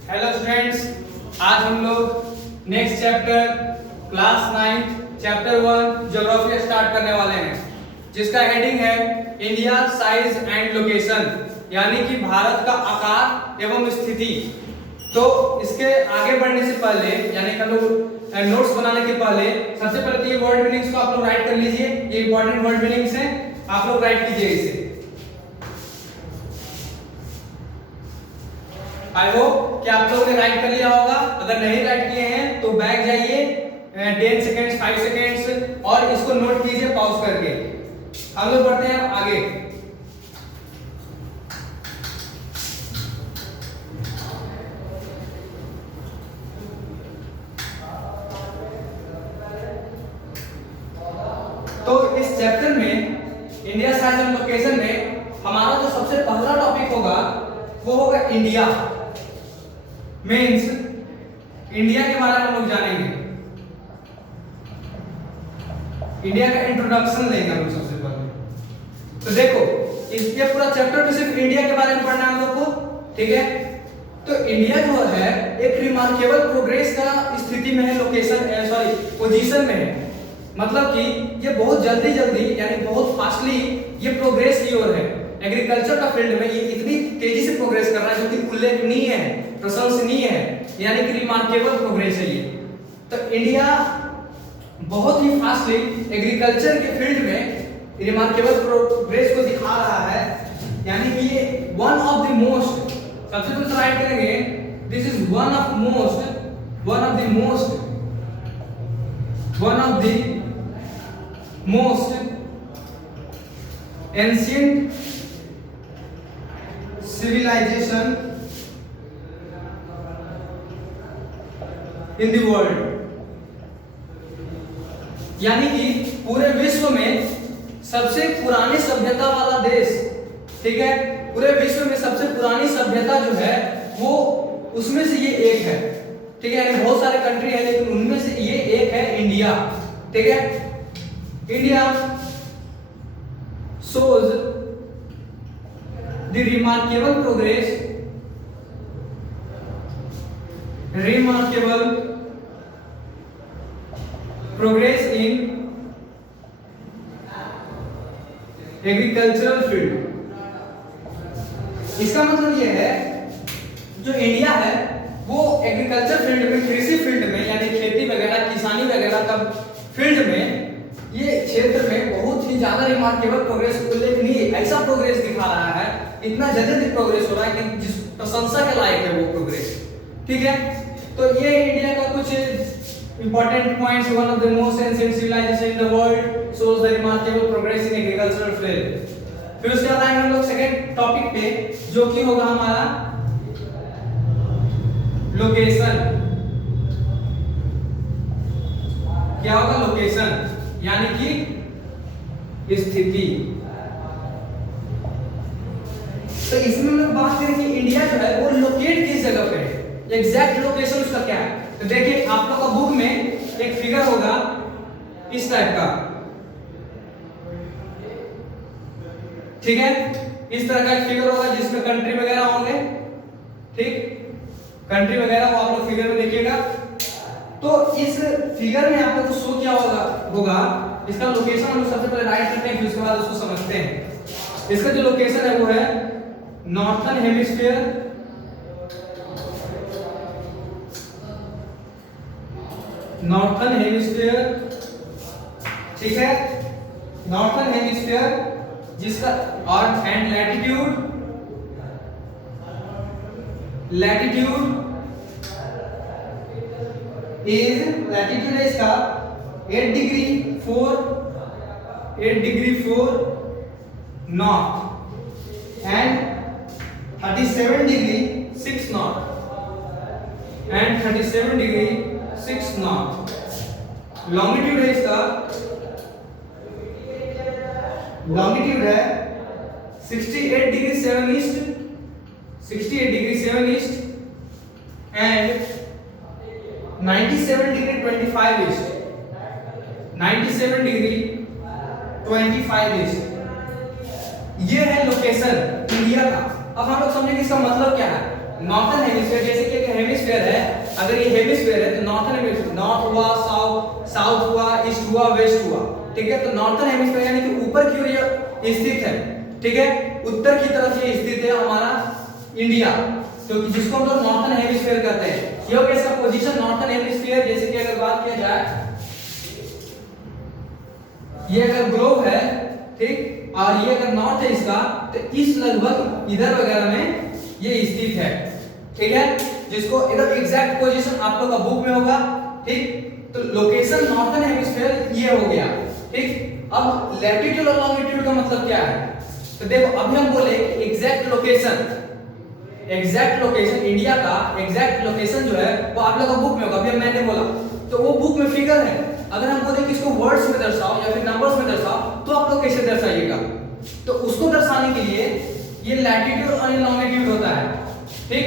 Hello students, आज हम लोग next chapter class 9 chapter 1 geography start करने वाले हैं, जिसका हेडिंग है इंडिया साइज एंड लोकेशन, यानी कि भारत का आकार एवं स्थिति। तो इसके आगे बढ़ने से पहले, यानी कि हम लोग नोट्स बनाने के पहले सबसे पहले तो ये वर्ड मीनिंग्स को आप लोग राइट कर लीजिए। ये इंपॉर्टेंट वर्ड मीनिंग्स हैं, आप लोग राइट कीजिए इसे। आई होप कि आप लोगों ने राइट कर लिया होगा। अगर नहीं राइट किए हैं तो बैक जाइए 10 सेकेंड्स 5 सेकेंड्स और इसको नोट कीजिए पॉज करके। हम लोग बढ़ते हैं आगे। तो इस चैप्टर में इंडिया साइज एंड लोकेशन में हमारा जो सबसे पहला टॉपिक होगा वो होगा इंडिया। मीन्स इंडिया के बारे में हम लोग जानेंगे, इंडिया का इंट्रोडक्शन लेंगे हम लोग सबसे पहले। तो देखो, ये पूरा चैप्टर में सिर्फ इंडिया के बारे में पढ़ना है हम लोग को, ठीक है। तो इंडिया जो है एक रिमार्केबल प्रोग्रेस का स्थिति में है, लोकेशन पोजीशन में है। मतलब कि ये बहुत जल्दी यानी बहुत फास्टली ये प्रोग्रेस की ओर है। एग्रीकल्चर का फील्ड में ये इतनी तेजी से प्रोग्रेस कर रहा है जो कि उल्लेखनीय है, प्रशंसनीय है, यानी कि रिमार्केबल प्रोग्रेस है ये। तो इंडिया बहुत ही फास्टली एग्रीकल्चर के फील्ड में रिमार्केबल प्रोग्रेस को दिखा रहा है, यानी कि ये वन ऑफ द मोस्ट, सबसे पहले राइट करेंगे, this is one of the most ancient civilization in the world, यानी कि पूरे विश्व में सबसे पुरानी सभ्यता वाला देश, ठीक है। पूरे विश्व में सबसे पुरानी सभ्यता जो है वो उसमें से ये एक है, ठीक है। यानी बहुत सारे कंट्री है लेकिन उनमें से ये एक है इंडिया, ठीक है। India shows the remarkable progress in agricultural field। इसका मतलब ये है जो इंडिया है वो एग्रीकल्चर फील्ड में, कृषि फील्ड में, यानी खेती वगैरह, किसानी वगैरह का फील्ड में, ये क्षेत्र में बहुत ही ज्यादा रिमार्केबल प्रोग्रेस, उल्लेखनीय ऐसा प्रोग्रेस दिखा रहा है, इतना जल्दी प्रोग्रेस हो रहा है कि जिस प्रशंसा के लायक है वो प्रोग्रेस, ठीक है। तो ये इंडिया का कुछ important points, one of the most ancient civilization in the world, shows the remarkable progress in agricultural field. फिर उसके बाद आएंगे हम लोग सेकंड टॉपिक पे, जो कि होगा हमारा लोकेशन। क्या होगा? लोकेशन, यानी कि स्थिति। तो इसमें हम लोग बात करेंगे इंडिया जो है वो लोकेट किस जगह पे है, एग्जैक्ट लोकेशन उसका क्या है। तो देखिए आप लोग का बुक में एक फिगर होगा इस टाइप का, ठीक है। इस तरह का एक फिगर होगा जिसमें कंट्री वगैरह होंगे, ठीक, कंट्री वगैरह वो आप लोग फिगर में देखिएगा। तो इस फिगर में आप लोग को शो क्या होगा इसका लोकेशन हम लोग सबसे पहले राइट करते हैं, फिर उसके बाद उसको समझते हैं। इसका जो लोकेशन है वो है नॉर्थर्न हेमिस्फीयर, ठीक है, नॉर्थर्न हेमिस्फीयर, जिसका और एंड लैटिट्यूड है इसका 8 degree 4 north and 37 degree 6 north and 37 degree 6 north. Longitude है इसका, लॉन्गिट्यूड है 68 degree 7 east and 97 degree 25 east, 97 degree 25 east. ये है लोकेशन इंडिया का। अब हम लोग समझेंगे इसका मतलब क्या है। नॉर्थन हेमिस्फीयर, जैसे कि एक हेमिस्फीयर है, अगर ये हेमिस्फीयर है तो नॉर्थन हेमिस्फीयर, नॉर्थ हुआ, साउथ हुआ, ईस्ट हुआ, वेस्ट हुआ, ठीक है। तो नॉर्थन हेमिस्फीयर यानी कि ऊपर की ओर ये स्थित है, ठीक है, उत्तर की तरफ ये स्थित है हमारा इंडिया, तो जिसको हम लोग नॉर्थन हेमिस्फीयर कहते हैं। ये हो गया इसका पोजीशन नॉर्थन हेमिस्फीयर। जैसे कि अगर बात किया जाए, ये अगर ग्लोब है, ठीक, और ये अगर नॉर्थ है इसका, तो इस लगभग इधर वगैरह में ये स्थित है, ठीक है, जिसको इधर एग्जैक्ट पोजीशन आप लोग का बुक में होगा, ठीक। तो लोकेशन नॉर्थन हेमिस्फीयर ये हो गया, ठीक। अब लैटिट्यूड और लॉन्गिट्यूड का मतलब क्या है, तो देखो अभी हम बोले एग्जैक्ट लोकेशन, इंडिया का एग्जैक्ट लोकेशन जो है वो आप लोग का बुक में होगा। अभी मैंने बोला तो वो बुक में फिगर है, अगर हम बोले कि इसको वर्ड्स में दर्शाओ या फिर नंबर्स में दर्शाओ, तो आप लोग कैसे दर्शाइएगा, तो उसको दर्शाने के लिए ये लैटिट्यूड और लॉन्गिट्यूड होता है, ठीक।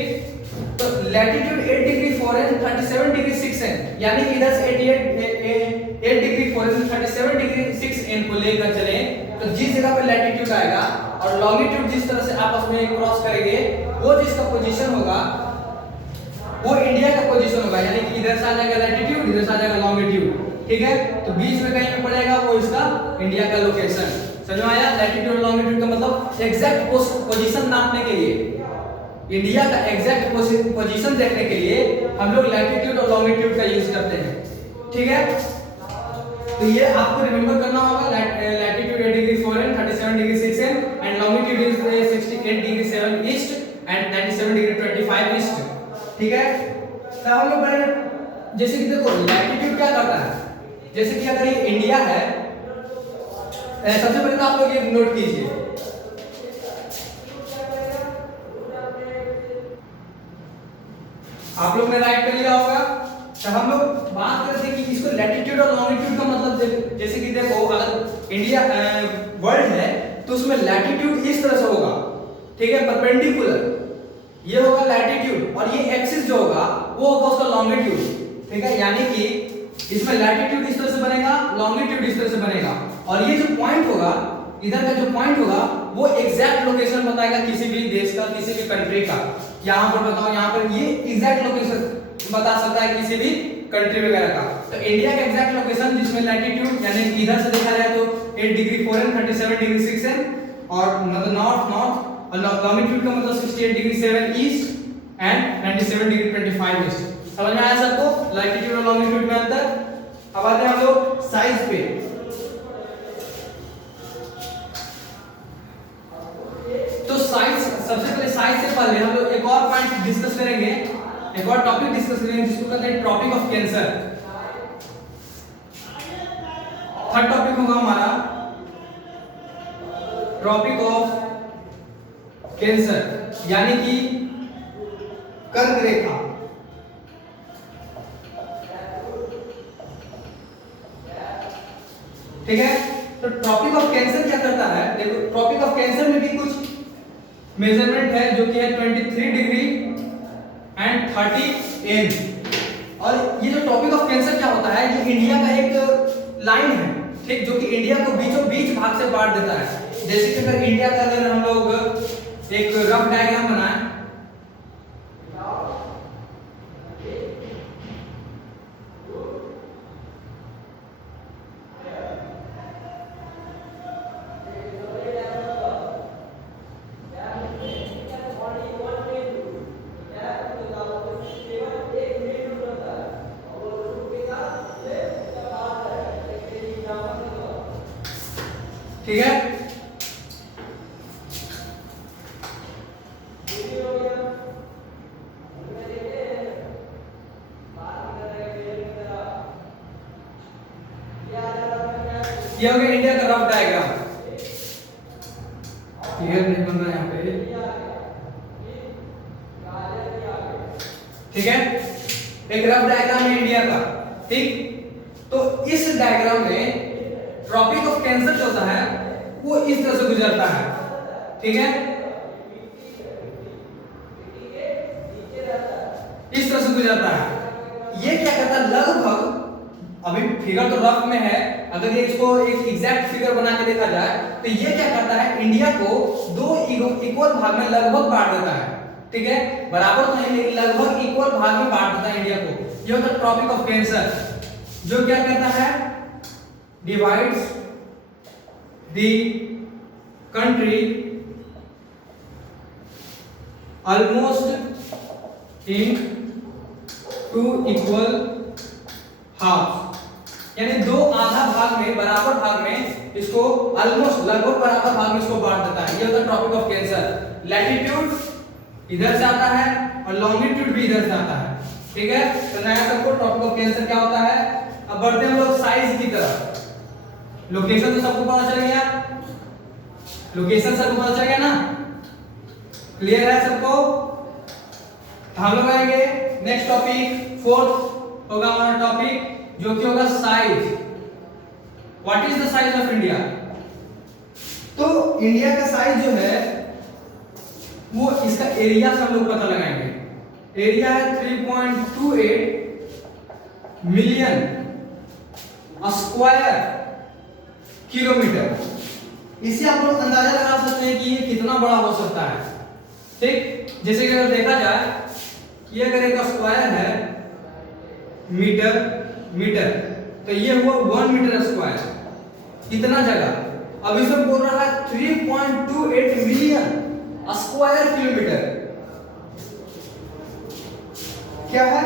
तो latitude 8 degree 4 and 37 degree 6 N, यानी कि इधर से 8 डिग्री 4 एंड 37 डिग्री 6 एन को लेकर चले, तो जिस जगह पे लैटिट्यूड आएगा और लॉन्गिट्यूड जिस तरह से आपस में क्रॉस करेंगे, वो जिसका पोजीशन होगा वो इंडिया का पोजीशन होगा, यानी कि इधर से आ जाएगा लैटिट्यूड, इधर से आ जाएगा लॉन्गिट्यूड, ठीक है। तो बीच में कहीं पे पड़ेगा वो इसका इंडिया का लोकेशन। समझ में आया? लैटिट्यूड लॉन्गिट्यूड का मतलब एग्जैक्ट पोजीशन नापने के लिए, इंडिया का एग्जैक्ट पोजीशन देखने के लिए हम लोग लैटिट्यूड और लॉन्गिट्यूड का यूज करते हैं, ठीक है। तो ये आपको रिमेंबर करना होगा, latitude 8 degree 4 and 37 degree 6 N and longitude is 68 degree 7 east and 97 degree 25 east, ठीक है। तो हम लोग पहले जैसे कि देखो लैटिट्यूड क्या करता है, जैसे कि अगर ये इंडिया है, सबसे पहले तो आप लोग ये नोट कीजिए, आप लोग ने राइट कर लिया होगा। तो हम लोग बात करते हैं कि इसको लैटिट्यूड और लॉन्गिट्यूड का मतलब, जैसे कि देखो अगर इंडिया वर्ल्ड है तो उसमें लैटिट्यूड इस तरह से होगा, ठीक है, परपेंडिकुलर, ये होगा लैटिट्यूड, और ये एक्सिस जो होगा वो होगा उसका लॉन्गिट्यूड, ठीक है। यानी कि इसमें लैटिट्यूड इस तरह से बनेगा, लॉन्गिट्यूड इस तरह से बनेगा, और ये जो पॉइंट होगा, इधर का जो पॉइंट होगा वो एग्जैक्ट लोकेशन बताएगा किसी भी देश का, किसी भी कंट्री का। यहाँ पर बताओ, यहाँ पर ये एग्जैक्ट लोकेशन बता सकता है किसी भी कंट्री वगैरह का। तो इंडिया का एग्जैक्ट लोकेशन जिसमें लैटिट्यूड यानी इधर से देखा जाए तो 8 डिग्री 4 एंड 37 डिग्री 6 एन, और मतलब नॉर्थ, और लॉन्गिट्यूड का मतलब 68 degree 7 east and 97 degree 25 east. समझ में आया सबको लैटिट्यूड और लॉन्गिट्यूड में अंतर? अब आते हैं हम लोग साइज पे। तो साइज, सबसे पहले साइज से पहले हम लोग एक और पॉइंट डिस्कस करेंगे, एक और टॉपिक डिस्कस करेंगे जिसको कहते हैं Tropic of Cancer. Third topic होगा हमारा ट्रॉपिक ऑफ कैंसर, यानी कि कर्क रेखा, ठीक है। तो ट्रॉपिक ऑफ कैंसर क्या करता है, देखो ट्रॉपिक ऑफ कैंसर में भी कुछ मेजरमेंट है जो कि है 23 डिग्री एंड 30 एन, और ये जो टॉपिक ऑफ कैंसर क्या होता है, ये इंडिया का एक लाइन है, ठीक, जो कि इंडिया को बीचों बीच भाग से बांट देता है। जैसे कि अगर इंडिया का अगर हम लोग एक रफ डायग्राम बनाएं, ठीक है। ये हो गया इंडिया का रफ डायग्राम, क्लियर नहीं बन रहा यहाँ पे, ठीक है। एक रफ डायग्राम है इंडिया का, ठीक। तो इस डायग्राम में ट्रॉपिक ऑफ कैंसर जो होता है वो इस तरह से गुजरता है, ठीक है, इस तरह से गुजरता है। ये क्या करता है, लगभग, अभी फिगर तो रफ में है, अगर ये इसको एक एग्जैक्ट फिगर बना के देखा जाए तो ये क्या करता है, इंडिया को दो इक्वल भाग में लगभग बांट देता है, ठीक है, बराबर तो नहीं लेकिन लगभग इक्वल भाग में बांट देता है इंडिया को। ये होता है ट्रॉपिक ऑफ कैंसर, जो क्या करता है, divides the country almost in two equal half, यानी दो आधा भाग में, बराबर भाग में इसको ऑलमोस्ट लगभग बराबर भाग में इसको बांट देता है। ये होता है ट्रॉपिक ऑफ कैंसर। लैटिट्यूड इधर से आता है और लॉन्गिट्यूड भी इधर से आता है, ठीक है। तो नया सबको ट्रॉपिक ऑफ कैंसर क्या होता है। अब बढ़ते हैं हम लोग साइज की तरफ। लोकेशन तो सबको पता चल गया, लोकेशन सबको पता चल गया ना, क्लियर है सबको। हम लोग आएंगे नेक्स्ट टॉपिक, फोर्थ होगा हमारा टॉपिक, जो कि होगा size. What is the size of India. तो इंडिया का साइज जो है वो इसका एरिया से हम लोग पता लगाएंगे। एरिया है 3.28 मिलियन स्क्वायर किलोमीटर। इसे आप लोग अंदाजा लगा सकते हैं कि ये कितना बड़ा हो सकता है, ठीक। जैसे कि अगर देखा जाए, ये अगर एक स्क्वायर है मीटर, तो ये हुआ 1 मीटर स्क्वायर, कितना जगह। अब इसमें बोल रहा है 3.28 मिलियन स्क्वायर किलोमीटर, क्या है,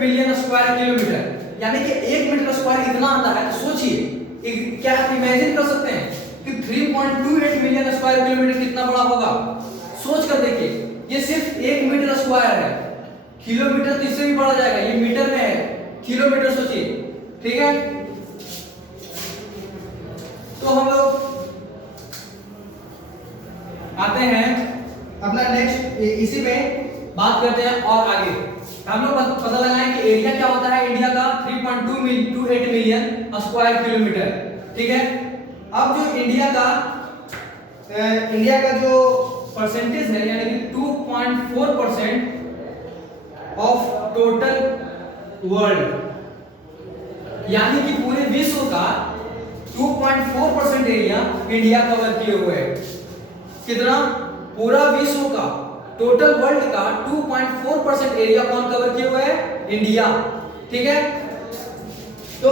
मिलियन स्क्वायर किलोमीटर, यानी कि 1 मीटर स्क्वायर इतना आता है। तो सोचिए, क्या आप इमेजिन कर सकते हैं कि 3.28 मिलियन स्क्वायर किलोमीटर कितना बड़ा होगा। सोच कर देखिए, ये सिर्फ 1 मीटर स्क्वायर है, किलोमीटर तो इससे भी बढ़ जाएगा, ये मीटर में है, किलोमीटर सोचिए, ठीक है। तो हम लोग आते हैं अपना नेक्स्ट, इसी में बात करते हैं और आगे हम लोग पता लगाएं कि एरिया क्या होता है इंडिया का, 3.28 मिलियन स्क्वायर किलोमीटर, ठीक है। अब जो इंडिया का जो परसेंटेज है, यानी कि 2.4% ऑफ टोटल वर्ल्ड, यानी कि पूरे विश्व का 2.4% एरिया इंडिया कवर किए हुए है। कितना, पूरा विश्व का, टोटल वर्ल्ड का 2.4% एरिया कौन कवर किए हुए है, इंडिया, ठीक है। तो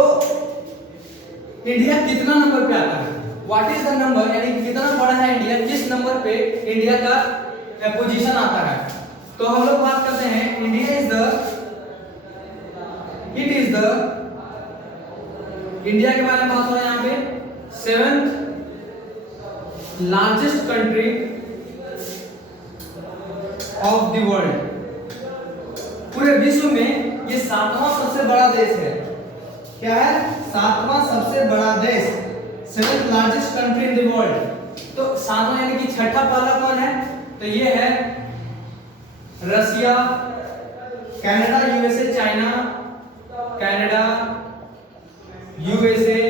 इंडिया कितना नंबर पे आता है, व्हाट इज द नंबर, यानी कितना बड़ा है इंडिया, किस नंबर पे इंडिया का पोजीशन आता है। तो हम लोग बात करते हैं, इंडिया इज द इंडिया के बारे में बात हो रहा है यहाँ पे, 7th largest country of the world. पूरे विश्व में ये 7वां सबसे बड़ा देश है। क्या है, 7वां सबसे बड़ा देश, 7th largest country in the world. तो 7वां यानी कि छठा पहला कौन है, तो ये है Russia, Canada, USA, China, Canada, USA,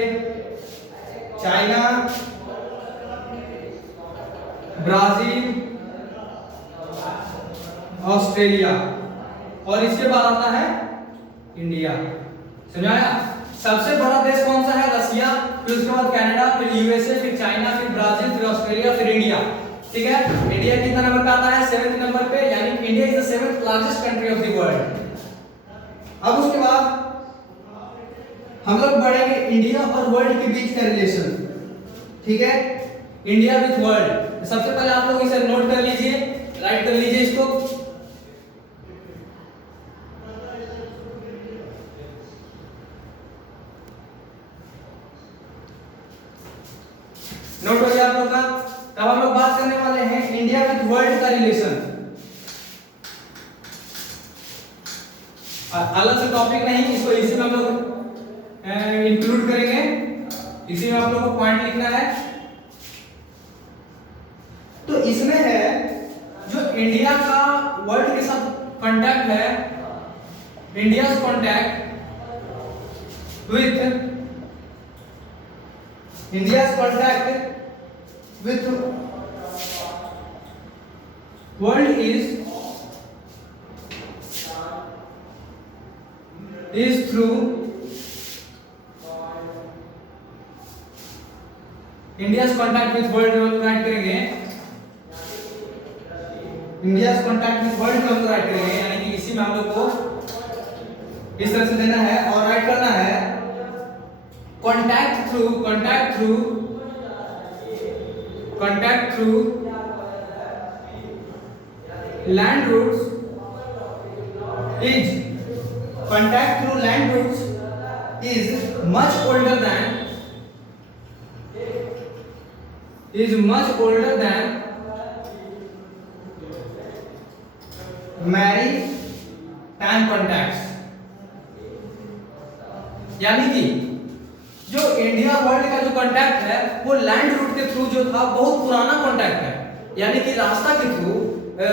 China, Brazil, Australia, और इसके बाद आता है इंडिया। समझाया, सबसे बड़ा देश कौन सा है, रसिया, फिर उसके बाद कनाडा, फिर यूएसए, फिर चाइना, फिर ब्राजील, फिर ऑस्ट्रेलिया, फिर इंडिया, ठीक है। इंडिया कितना नंबर पे आता है, 7th नंबर पे, यानी India is the 7th largest country of the world. अब उसके बाद हम लोग बढ़ेंगे इंडिया और वर्ल्ड के बीच का रिलेशन, ठीक है, इंडिया विथ वर्ल्ड। सबसे पहले आप लोग इसे नोट कर लीजिए, राइट कर लीजिए इसको। नोट हो गया आप लोग का। तब हम लोग बात करने वाले हैं इंडिया विथ वर्ल्ड का रिलेशन। अलग से टॉपिक नहीं, इसको इसी में हम लोग इंक्लूड करेंगे, इसी में आप लोगों को पॉइंट लिखना है। तो इसमें है जो इंडिया का वर्ल्ड के साथ कांटेक्ट है, India's contact with world is through India's contact with world हम लोग राइट करेंगे, इंडियाज कॉन्टैक्ट विद वर्ल्ड हम लोग राइट करेंगे, यानी कि इसी में हम लोग को इस तरह से देना है और राइट करना है contact through land routes is much older than maritime contacts, यानी कि जो इंडिया वर्ल्ड का जो कांटेक्ट है वो लैंड रूट के थ्रू जो था बहुत पुराना कांटेक्ट है, यानी कि रास्ता के थ्रू,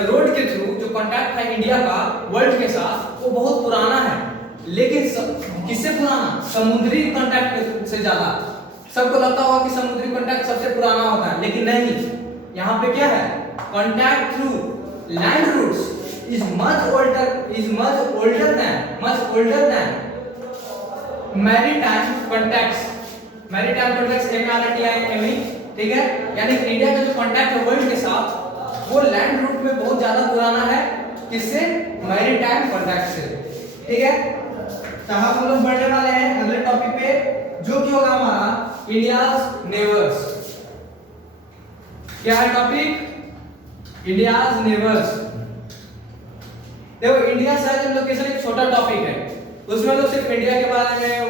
रोड के थ्रू जो कांटेक्ट था इंडिया का वर्ल्ड के साथ वो बहुत पुराना है। लेकिन किससे पुराना? समुद्री कांटेक्ट से ज्यादा। सबको लगता होगा कि समुद्री कांटेक्ट सबसे पुराना होता है, लेकिन नहीं। यहाँ पे क्या है? Contact through land routes is much older than maritime contacts. Maritime contacts MARTIME, ठीक है। यानी इंडिया का जो कॉन्टैक्ट है वर्ल्ड के साथ वो लैंड रूट में बहुत ज्यादा पुराना है। किससे? मैरीटाइम कॉन्टैक्ट से, ठीक है। तो हम लोग बढ़ने वाले हैं अगले टॉपिक पे, जो कि होगा हमारा इंडियाज नेबर्स। क्या है टॉपिक? India's neighbours. देखो, इंडिया साइज लोकेशन एक छोटा टॉपिक है, उसमें लोग सिर्फ इंडिया के बारे में,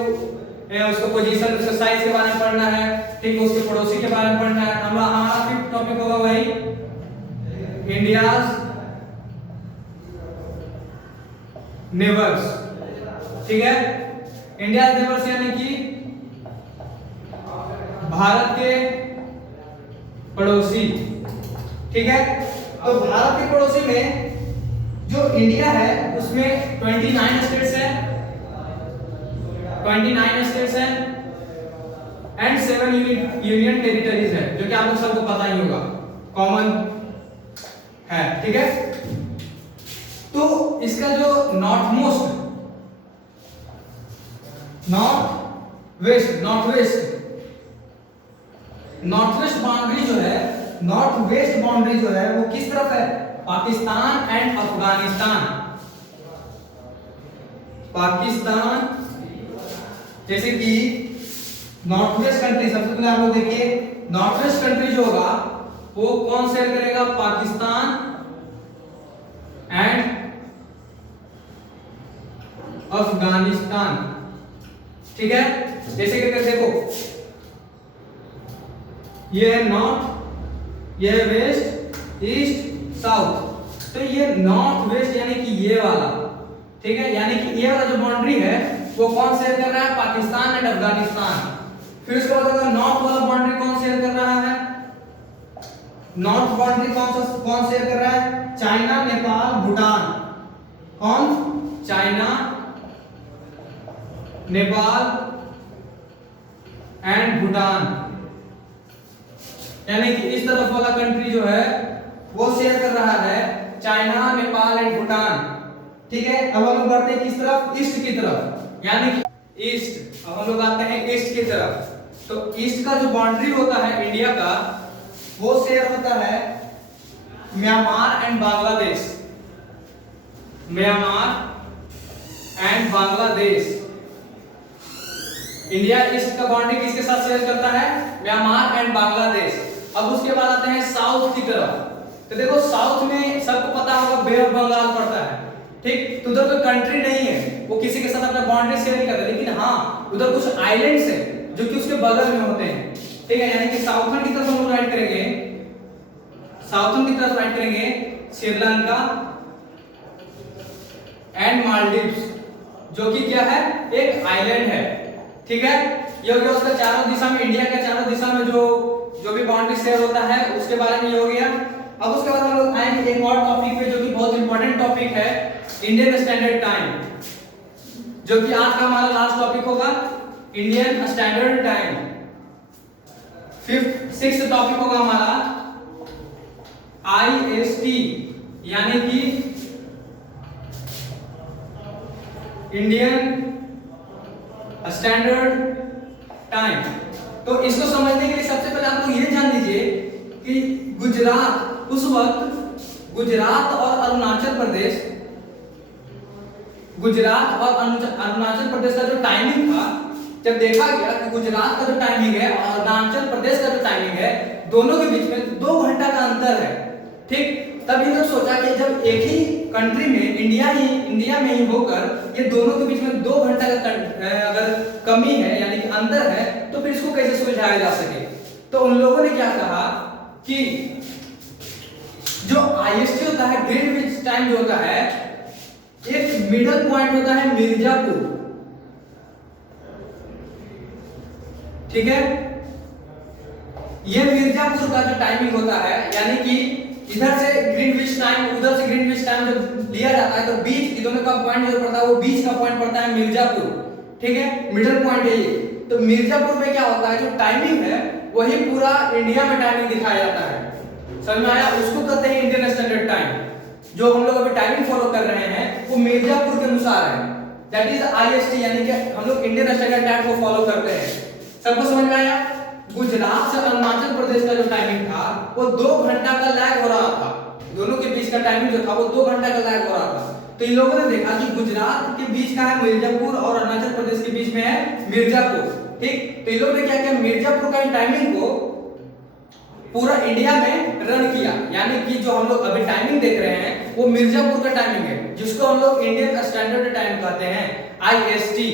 उसको पोजीशन, उसके साइज के बारे में पढ़ना है, ठीक है, उसके पड़ोसी के बारे में पढ़ना है। हमारा फिफ्थ टॉपिक होगा वही इंडियाज नेबर्स, ठीक है। इंडियाज नेबर्स यानी कि भारत के पड़ोसी, ठीक है। तो भारत के पड़ोसी में जो इंडिया है उसमें 29 स्टेट्स हैं, 29 स्टेट्स हैं एंड 7 यूनियन टेरिटरीज है, जो कि आप लोग सबको पता ही होगा, कॉमन है, ठीक है। तो इसका जो नॉर्थ वेस्ट बाउंड्री जो है, नॉर्थ वेस्ट बाउंड्री जो है वो किस तरफ है? पाकिस्तान एंड अफगानिस्तान। पाकिस्तान, जैसे कि नॉर्थ वेस्ट कंट्री, सबसे पहले आप लोग देखिए, नॉर्थ वेस्ट कंट्री जो होगा वो कौन शेयर करेगा? पाकिस्तान एंड अफगानिस्तान, ठीक है। जैसे कि देखो, ये है नॉर्थ, ये है वेस्ट, ईस्ट, साउथ। तो ये नॉर्थ वेस्ट यानी कि ये वाला, ठीक है, यानी कि ये वाला जो बाउंड्री है वो कौन शेयर कर रहा है? पाकिस्तान एंड अफगानिस्तान। फिर उसके बाद अगर नॉर्थ वाला बाउंड्री कौन शेयर कर रहा है? नॉर्थ बाउंड्री कौन शेयर कर रहा है? चाइना, नेपाल, भूटान। कौन? चाइना, नेपाल एंड भूटान, यानी कि इस तरफ वाला कंट्री जो है वो शेयर कर रहा है चाइना, नेपाल एंड भूटान, ठीक है। अब हम लोग बढ़ते हैं किस तरफ? ईस्ट की तरफ, यानी कि ईस्ट। अब हम लोग आते हैं ईस्ट की तरफ। तो ईस्ट का जो बाउंड्री होता है इंडिया का वो शेयर होता है Myanmar and Bangladesh. Myanmar and Bangladesh. India east का बाउंड्री किसके साथ शेयर करता है? Myanmar and Bangladesh. अब उसके बाद आते हैं साउथ की तरफ। तो देखो, साउथ में सबको पता होगा बे ऑफ बंगाल पड़ता है, ठीक। तो उधर कोई कंट्री नहीं है, वो किसी के साथ अपना बाउंड्री शेयर नहीं करता, लेकिन हाँ उधर कुछ आइलैंड्स है जो कि उसके बगल में होते हैं, ठीक है। यानी कि साउथर्न की तरफ हम लोग राइट करेंगे, साउथर्न की तरफ राइट करेंगे श्रीलंका एंड मालदीव्स, जो कि क्या है? एक आइलैंड है, ठीक है। ये हो गया उसका चारों दिशा में, इंडिया के चारों दिशा में जो भी बाउंड्री शेयर होता है उसके बारे में ये हो गया। अब उसके बाद हम लोग आएंगे एक और टॉपिक पे, जो कि बहुत इंपॉर्टेंट टॉपिक है, इंडियन स्टैंडर्ड टाइम, जो कि आज का हमारा लास्ट टॉपिक होगा, Indian standard time. Sixth topic होगा हमारा IST, यानी कि इंडियन स्टैंडर्ड टाइम। तो तो इसको समझने के लिए सबसे पहले आप लोग ये जान लीजिए कि गुजरात उस वक्त गुजरात और अरुणाचल प्रदेश का जो टाइमिंग था, जब देखा गया कि गुजरात का जो टाइमिंग है और अरुणाचल प्रदेश का जो टाइमिंग है, दोनों के बीच में 2 घंटा का अंतर है। ठीक, तब इन लोग सोचा कि जब एक ही कंट्री में इंडिया में ही होकर ये दोनों के बीच में 2 घंटा का अगर कमी है यानी कि अंतर है, तो फिर इसको कैसे सुलझाया जा सके। तो उन लोगों ने क्या कहा कि जो आईएसटी होता है, ग्रीनविच टाइम जो होता है, एक मिडल पॉइंट होता है मिर्जापुर। ठीक है, ये मिर्जापुर का जो टाइमिंग होता है, यानी कि इधर से ग्रीनविच टाइम, उधर से ग्रीनविच टाइम जब लिया जाता है तो बीच दोनों का पॉइंट जो पड़ता है वो बीच का पॉइंट पड़ता है मिर्जापुर। ठीक है, मिडिल पॉइंट है ये। तो मिर्जापुर में क्या होता है, जो टाइमिंग है वही पूरा इंडिया में टाइमिंग दिखाया जाता है। समझ में आया? उसको कहते हैं इंडियन स्टैंडर्ड टाइम। जो हम लोग अभी टाइमिंग फॉलो कर रहे हैं वो मिर्जापुर के अनुसार है, दैट इज आईएसटी, यानी कि हम लोग इंडियन स्टैंडर्ड टाइम को फॉलो करते हैं। सबको समझ में आया? गुजरात से अरुणाचल प्रदेश का जो टाइमिंग था वो 2 घंटा का लैग हो रहा था, दोनों के बीच का टाइमिंग जो था वो 2 घंटा का लैग हो रहा था। तो इन लोगों ने देखा कि गुजरात के बीच का है मिर्जापुर और अरुणाचल प्रदेश के बीच में है मिर्जापुर। ठीक, तो इन लोगों ने क्या किया, मिर्जापुर का टाइमिंग को पूरा इंडिया में रन किया, यानी कि जो हम लोग अभी टाइमिंग देख रहे हैं वो मिर्जापुर का टाइमिंग है, जिसको हम लोग इंडियन स्टैंडर्ड टाइम कहते हैं, आईएसटी।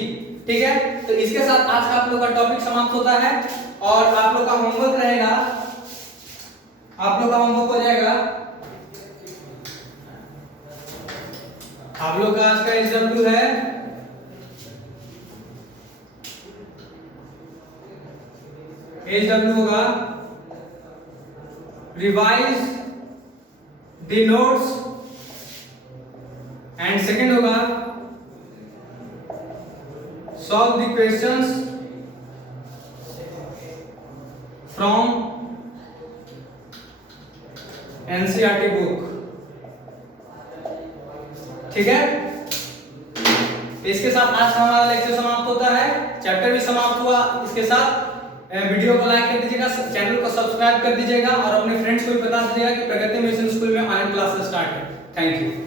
ठीक है, तो इसके साथ आज का आप लोग का टॉपिक समाप्त होता है और आप लोग का होमवर्क रहेगा, आप लोग का होमवर्क हो जाएगा, आप लोग का आज का एसडब्ल्यू है एसडब्ल्यू होगा revise the notes, and second होगा solve the questions from NCERT book. ठीक है, इसके साथ आज का हमारा लेक्चर समाप्त होता है, चैप्टर भी समाप्त हुआ। इसके साथ वीडियो को लाइक कर दीजिएगा, चैनल को सब्सक्राइब कर दीजिएगा और अपने फ्रेंड्स को भी बता दीजिएगा कि प्रगति मिशन स्कूल में ऑनलाइन क्लासेस स्टार्ट है। Thank you.